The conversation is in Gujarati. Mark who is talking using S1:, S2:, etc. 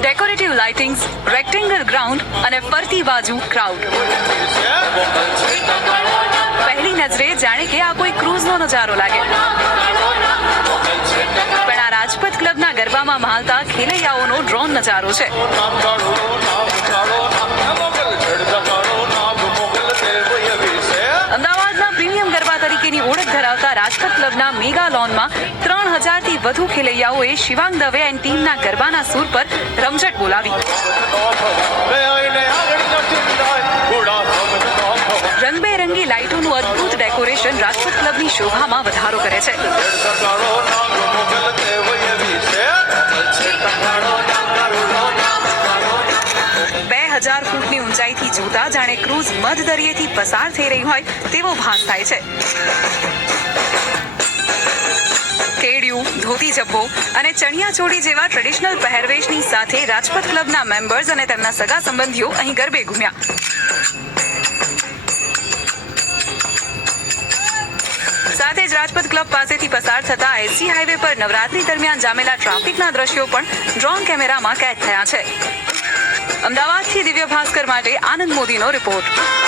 S1: ડેકોરેટિવ લાઇટિંગ્સ રેક્ટેંગલ ગ્રાઉન્ડ અને ફરતી બાજુ ક્રાઉડ પહેલી નજરે જાણે કે આ કોઈ ક્રૂઝનો નજારો લાગે. પણ આ રાજપથ ક્લબના ગરબામાં માલતા ખેલૈયાઓનો ડ્રોન નજારો છે. અમદાવાદના પ્રીમિયમ ગરબા તરીકેની ઓળખ ધરાવતા રાજપથ ક્લબના મેગા લોનમાં ત્રણ હજારથી વધુ ખેલૈયાઓએ શિવાંગ દવે એન્ડ ટીમના ગરબાના સૂર પર રમઝટ બોલાવી. રંગબેરંગી લાઇટોનું અદ્ભુત ડેકોરેશન રાજપથ ક્લબની શોભામાં વધારો કરે છે. બે હજાર ફૂટની ઊંચાઈથી જોતા જાણે ક્રૂઝ મધ દરિયેથી પસાર થઈ રહી હોય તેવો ભાસ થાય છે. ધોતી જબ્બો અને ચણિયા ચોળી જેવા ટ્રેડિશનલ પહેરવેશની સાથે રાજપથ ક્લબના મેમ્બર્સ અને તેમના સગા સંબંધીઓ અહીં ગરબે ઘૂમ્યા. સાથે જ રાજપથ ક્લબ પાસેથી પસાર થતા એસી હાઈવે પર નવરાત્રી દરમિયાન જામેલા ટ્રાફિકના દ્રશ્યો પણ ડ્રોન કેમેરામાં કેદ થયા છે. અમદાવાદથી દિવ્ય ભાસ્કર માટે આનંદ મોદીનો રિપોર્ટ